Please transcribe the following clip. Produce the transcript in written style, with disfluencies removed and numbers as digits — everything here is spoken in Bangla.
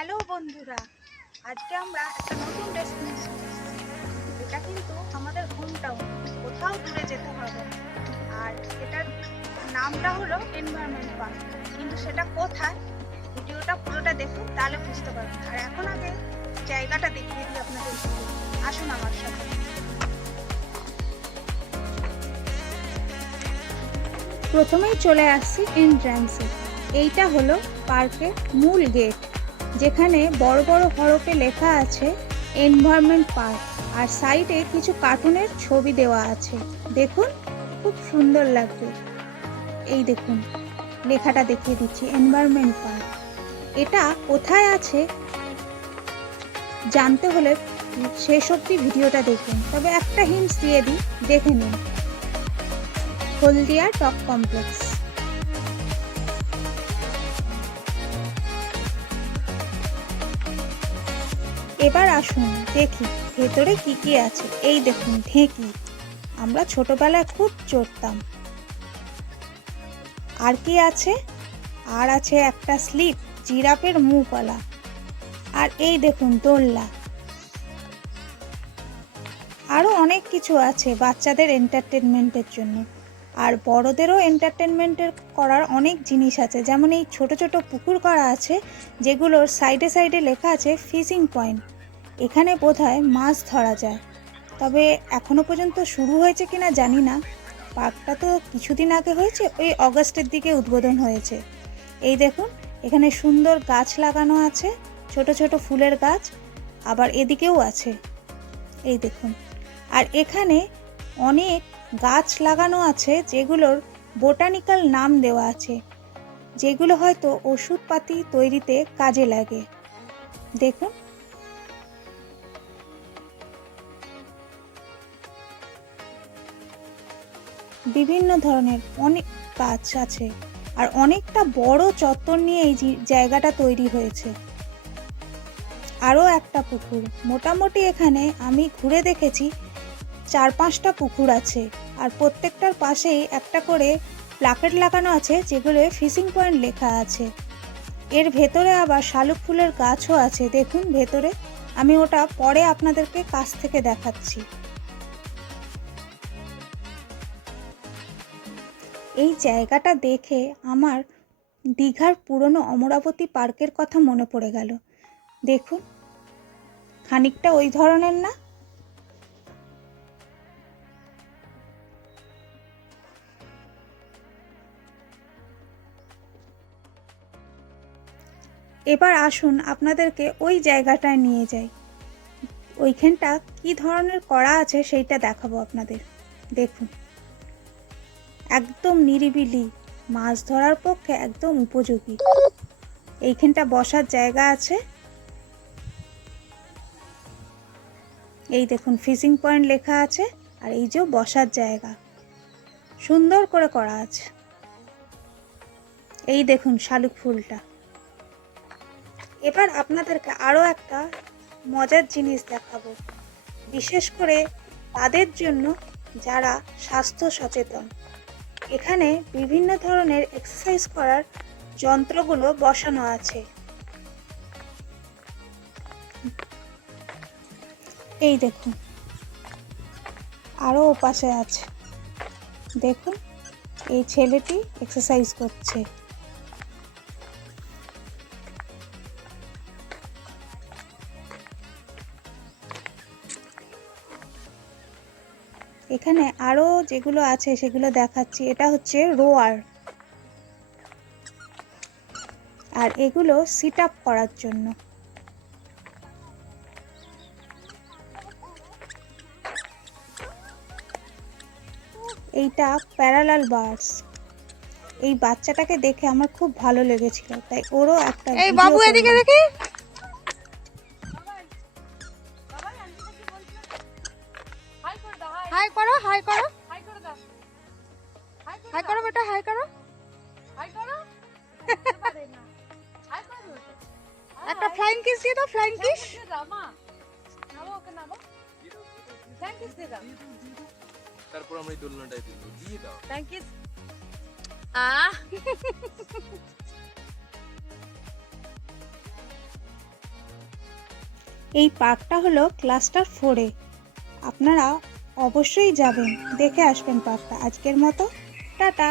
হ্যালো বন্ধুরা, আজকে আমরা একটা নতুন ডেস্টিনেশন। এটা কিন্তু আমাদের হোম টাউন, কোথাও দূরে যেতে হবে না। আর এটার নামটা হলো এনভায়রনমেন্ট পার্ক, কিন্তু সেটা কোথায়, ভিডিওটা পুরোটা দেখুন, তাহলে বুঝতে পারবেন। আর এখন আগে জায়গাটা দেখিয়ে দিই আপনাদের। আসুন আমার সাথে। প্রথমেই চলে আসছি এন্ট্রান্সে। এইটা হলো পার্কের মূল গেট, যেখানে বড় বড় হরফে লেখা আছে এনভায়রনমেন্ট পার্ক, আর সাইডে কিছু কার্টুনের ছবি দেওয়া আছে। দেখুন, খুব সুন্দর লাগবে। এই দেখুন, লেখাটা দেখিয়ে দিচ্ছি, এনভায়রনমেন্ট পার্ক। এটা কোথায় আছে জানতে হলে শেষ অবধি ভিডিওটা দেখুন। তবে একটা হিন্টস দিয়ে দিই, দেখে নিন। হলদিয়া ডগ কমপ্লেক্স। এবার আসুন দেখি ভেতরে কি কি আছে। এই দেখুন, ঢেঁকি, আমরা ছোটবেলায় খুব চড়তাম। আর কি আছে? আর আছে একটা স্লিপ, জিরাফের মুখওয়ালা। আর এই দেখুন দোলনা। আরো অনেক কিছু আছে বাচ্চাদের এন্টারটেনমেন্টের জন্য, আর বড়দেরও এন্টারটেনমেন্টের করার অনেক জিনিস আছে। যেমন এই ছোট ছোট পুকুর করা আছে, যেগুলোর সাইডে সাইডে লেখা আছে ফিশিং পয়েন্ট। এখানে বোধহয় মাছ ধরা যায়, তবে এখনো পর্যন্ত শুরু হয়েছে কিনা জানি না। পার্কটা তো কিছুদিন আগে হয়েছে, ওই অগাস্টের দিকে উদ্বোধন হয়েছে। এই দেখুন, এখানে সুন্দর গাছ লাগানো আছে, ছোট ছোট ফুলের গাছ। আবার এদিকেও আছে, এই দেখুন। আর এখানে অনেক গাছ লাগানো আছে, যেগুলোর বোটানিক্যাল নাম দেওয়া আছে, যেগুলো হয়তো ওষুধপাতি তৈরিতে কাজে লাগে। দেখুন, বিভিন্ন ধরনের অনেক গাছ আছে, আর অনেকটা বড় চত্বর নিয়ে এই জায়গাটা তৈরি হয়েছে। আরও একটা পুকুর, মোটামুটি এখানে আমি ঘুরে দেখেছি 4-5টা পুকুর আছে, আর প্রত্যেকটার পাশেই একটা করে প্লাকেট লাগানো আছে, যেগুলো ফিশিং পয়েন্ট লেখা আছে। এর ভেতরে আবার শালুক ফুলের গাছও আছে, দেখুন ভেতরে। আমি ওটা পরে আপনাদেরকে কাছ থেকে দেখাচ্ছি। এই জায়গাটা দেখে আমার দীঘার পুরনো অমরাবতী পার্কের কথা মনে পড়ে গেল। দেখুন, খানিকটা ওই ধরনের না? এবার আসুন আপনাদেরকে ওই জায়গাটায় নিয়ে যাই। ওইখানটা কি ধরনের করা আছে সেইটা দেখাবো আপনাদের। দেখুন, একদম নিরিবিলি, মাছ ধরার পক্ষে একদম উপযোগী। এইখানটা বসার জায়গা আছে। এই দেখুন, ফিশিং পয়েন্ট লেখা আছে, আর এই যে বসার জায়গা সুন্দর করে করা আছে। এই দেখুন শালুক ফুলটা। এবার আপনাদেরকে আরও একটা মজার জিনিস দেখাবো, বিশেষ করে তাদের জন্য যারা স্বাস্থ্য সচেতন। এখানে বিভিন্ন ধরনের এক্সারসাইজ করার যন্ত্রগুলো বসানো আছে। এই দেখুন, আরও ওপাশে আছে। দেখুন, এই ছেলেটি এক্সারসাইজ করছে। এখানে আরও যেগুলো আছে সেগুলো দেখাচ্ছি। এটা হচ্ছে রোয়ার, আর এগুলো সিট আপ করার জন্য। এইটা প্যারালাল বার্স। এই বাচ্চাটাকে দেখে আমার খুব ভালো লেগেছিল, তাই ওরও একটা এই বাবু এদিকে দেখি। হাই করো, হাই করো, হাই করো বেটা, হাই করো। একটা ফ্লাইং কিস দিয়ে দাও, ফ্লাইং কিস। তারপর আমরা এই দোলনাটায় দিয়ে দাও। Thank you. এই পার্কটা হলো ক্লাস্টার 4-এ। আপনারা অবশ্যই যাবেন, দেখে আসবেন পার্কটা। আজকের মতো টাটা।